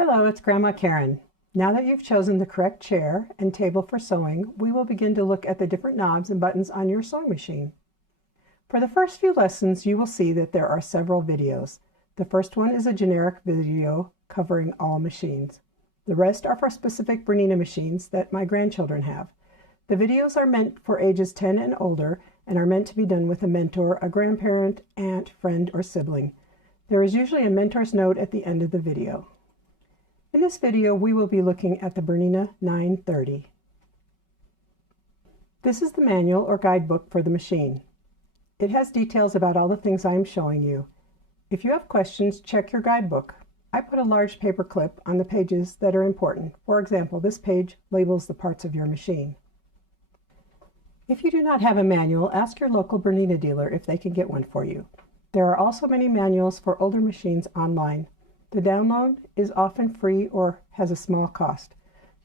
Hello, it's Grandma Karen. Now that you've chosen the correct chair and table for sewing, we will begin to look at the different knobs and buttons on your sewing machine. For the first few lessons, you will see that there are several videos. The first one is a generic video covering all machines. The rest are for specific Bernina machines that my grandchildren have. The videos are meant for ages 10 and older and are meant to be done with a mentor, a grandparent, aunt, friend, or sibling. There is usually a mentor's note at the end of the video. In this video, we will be looking at the Bernina 930. This is the manual or guidebook for the machine. It has details about all the things I am showing you. If you have questions, check your guidebook. I put a large paper clip on the pages that are important. For example, this page labels the parts of your machine. If you do not have a manual, ask your local Bernina dealer if they can get one for you. There are also many manuals for older machines online. The download is often free or has a small cost.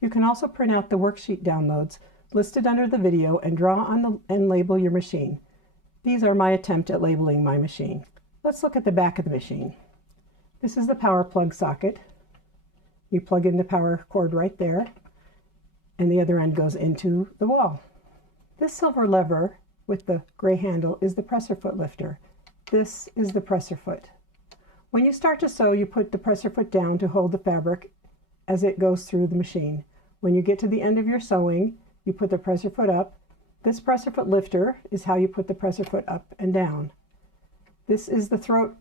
You can also print out the worksheet downloads listed under the video and draw on and label your machine. These are my attempt at labeling my machine. Let's look at the back of the machine. This is the power plug socket. You plug in the power cord right there, and the other end goes into the wall. This silver lever with the gray handle is the presser foot lifter. This is the presser foot. When you start to sew, you put the presser foot down to hold the fabric as it goes through the machine. When you get to the end of your sewing, you put the presser foot up. This presser foot lifter is how you put the presser foot up and down. This is the throat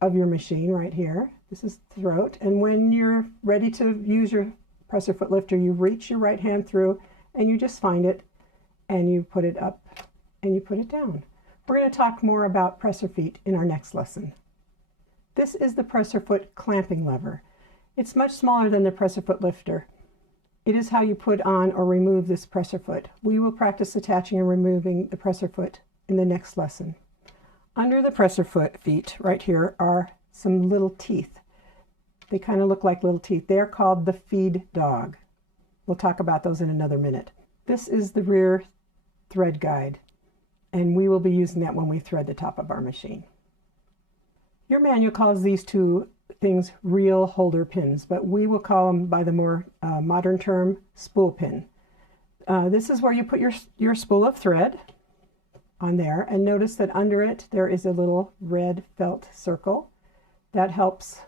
of your machine right here. This is the throat, and when you're ready to use your presser foot lifter, you reach your right hand through and you just find it and you put it up and you put it down. We're going to talk more about presser feet in our next lesson. This is the presser foot clamping lever. It's much smaller than the presser foot lifter. It is how you put on or remove this presser foot. We will practice attaching and removing the presser foot in the next lesson. Under the presser foot feet right here are some little teeth. They kind of look like little teeth. They're called the feed dog. We'll talk about those in another minute. This is the rear thread guide, and we will be using that when we thread the top of our machine. Your manual calls these two things reel holder pins, but we will call them by the more modern term spool pin. This is where you put your spool of thread on there, and notice that under it there is a little red felt circle that helps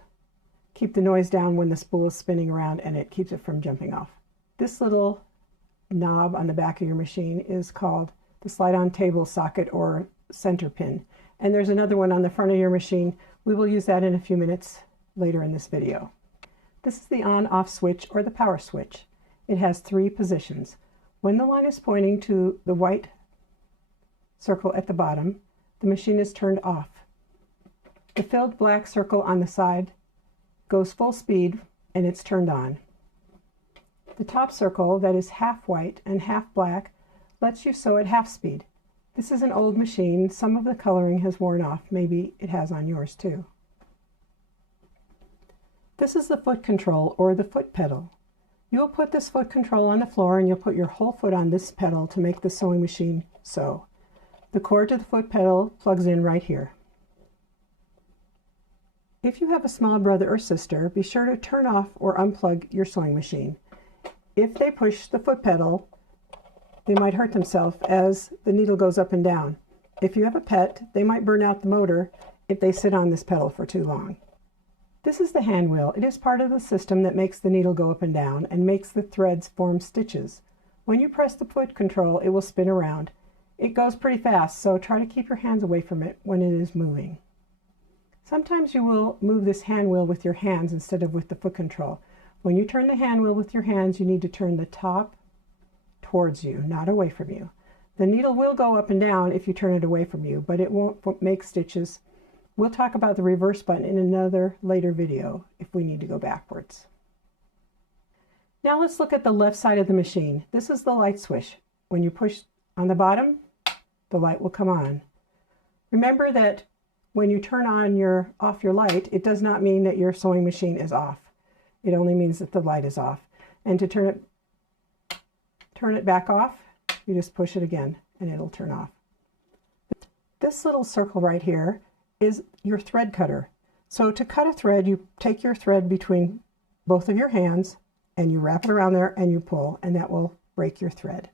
keep the noise down when the spool is spinning around, and it keeps it from jumping off. This little knob on the back of your machine is called the slide-on table socket or center pin, and there's another one on the front of your machine. We will use that in a few minutes later in this video. This is the on-off switch or the power switch. It has 3 positions. When the line is pointing to the white circle at the bottom, the machine is turned off. The filled black circle on the side goes full speed and it's turned on. The top circle that is half white and half black lets you sew at half speed. This is an old machine. Some of the coloring has worn off. Maybe it has on yours too. This is the foot control or the foot pedal. You'll put this foot control on the floor and you'll put your whole foot on this pedal to make the sewing machine sew. The cord to the foot pedal plugs in right here. If you have a small brother or sister, be sure to turn off or unplug your sewing machine. If they push the foot pedal, they might hurt themselves as the needle goes up and down. If you have a pet, they might burn out the motor if they sit on this pedal for too long. This is the hand wheel. It is part of the system that makes the needle go up and down and makes the threads form stitches. When you press the foot control, it will spin around. It goes pretty fast, so try to keep your hands away from it when it is moving. Sometimes you will move this hand wheel with your hands instead of with the foot control. When you turn the hand wheel with your hands, you need to turn the top towards you, not away from you. The needle will go up and down if you turn it away from you, but it won't make stitches. We'll talk about the reverse button in another later video if we need to go backwards. Now let's look at the left side of the machine. This is the light switch. When you push on the bottom, the light will come on. Remember that when you turn on off your light, it does not mean that your sewing machine is off. It only means that the light is off. And to turn it back off, you just push it again and it'll turn off. This little circle right here is your thread cutter. So to cut a thread, you take your thread between both of your hands and you wrap it around there and you pull, and that will break your thread.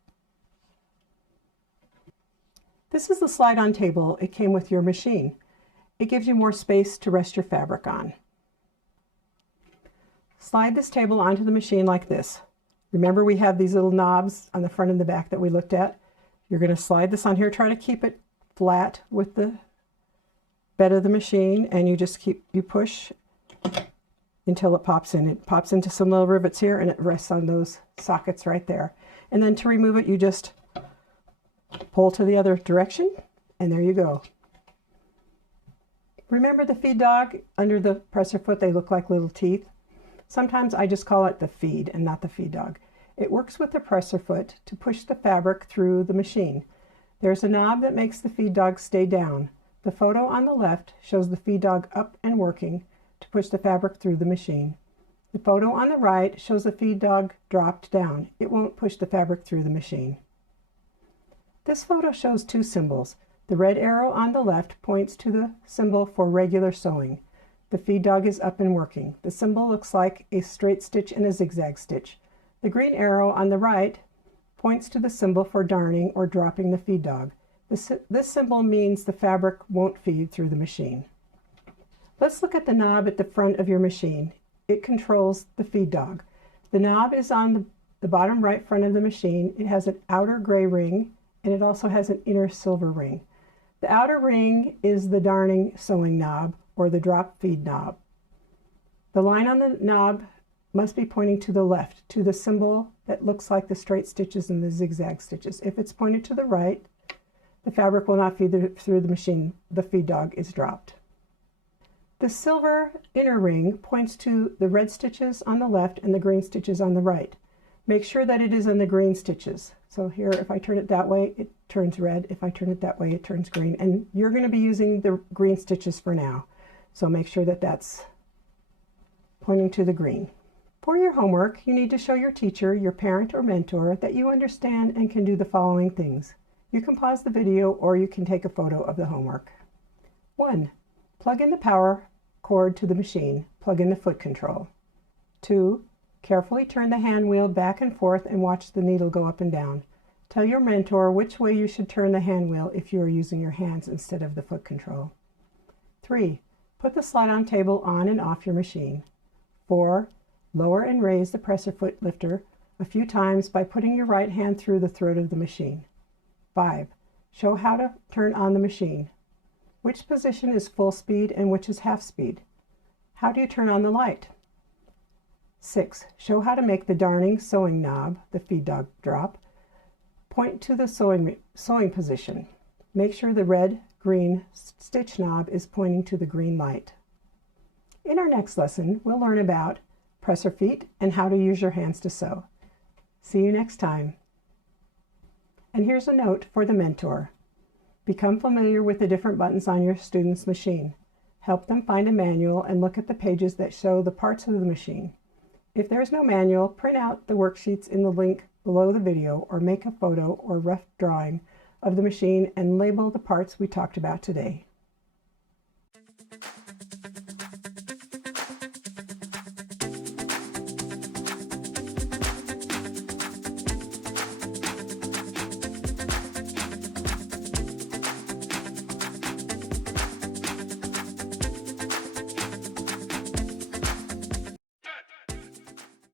This is the slide-on table. It came with your machine. It gives you more space to rest your fabric on. Slide this table onto the machine like this. Remember, we have these little knobs on the front and the back that we looked at. You're going to slide this on here, try to keep it flat with the bed of the machine, and you push until it pops in. It pops into some little rivets here, and it rests on those sockets right there. And then to remove it, you just pull to the other direction, and there you go. Remember the feed dog under the presser foot? They look like little teeth. Sometimes I just call it the feed and not the feed dog. It works with the presser foot to push the fabric through the machine. There's a knob that makes the feed dog stay down. The photo on the left shows the feed dog up and working to push the fabric through the machine. The photo on the right shows the feed dog dropped down. It won't push the fabric through the machine. This photo shows two symbols. The red arrow on the left points to the symbol for regular sewing. The feed dog is up and working. The symbol looks like a straight stitch and a zigzag stitch. The green arrow on the right points to the symbol for darning or dropping the feed dog. This symbol means the fabric won't feed through the machine. Let's look at the knob at the front of your machine. It controls the feed dog. The knob is on the bottom right front of the machine. It has an outer gray ring, and it also has an inner silver ring. The outer ring is the darning sewing knob, or the drop feed knob. The line on the knob must be pointing to the left, to the symbol that looks like the straight stitches and the zigzag stitches. If it's pointed to the right, the fabric will not feed through the machine. The feed dog is dropped. The silver inner ring points to the red stitches on the left and the green stitches on the right. Make sure that it is in the green stitches. So here, if I turn it that way, it turns red. If I turn it that way, it turns green. And you're going to be using the green stitches for now. So make sure that that's pointing to the green. For your homework, you need to show your teacher, your parent, or mentor that you understand and can do the following things. You can pause the video or you can take a photo of the homework. 1. Plug in the power cord to the machine. Plug in the foot control. 2. Carefully turn the hand wheel back and forth and watch the needle go up and down. Tell your mentor which way you should turn the hand wheel if you are using your hands instead of the foot control. 3. Put the slide-on table on and off your machine. 4. Lower and raise the presser foot lifter a few times by putting your right hand through the throat of the machine. 5. Show how to turn on the machine. Which position is full speed and which is half speed? How do you turn on the light? 6. Show how to make the darning sewing knob, the feed dog drop, point to the sewing position. Make sure the red-green stitch knob is pointing to the green light. In our next lesson, we'll learn about presser feet and how to use your hands to sew. See you next time. And here's a note for the mentor. Become familiar with the different buttons on your student's machine. Help them find a manual and look at the pages that show the parts of the machine. If there is no manual, print out the worksheets in the link below the video or make a photo or rough drawing of the machine and label the parts we talked about today.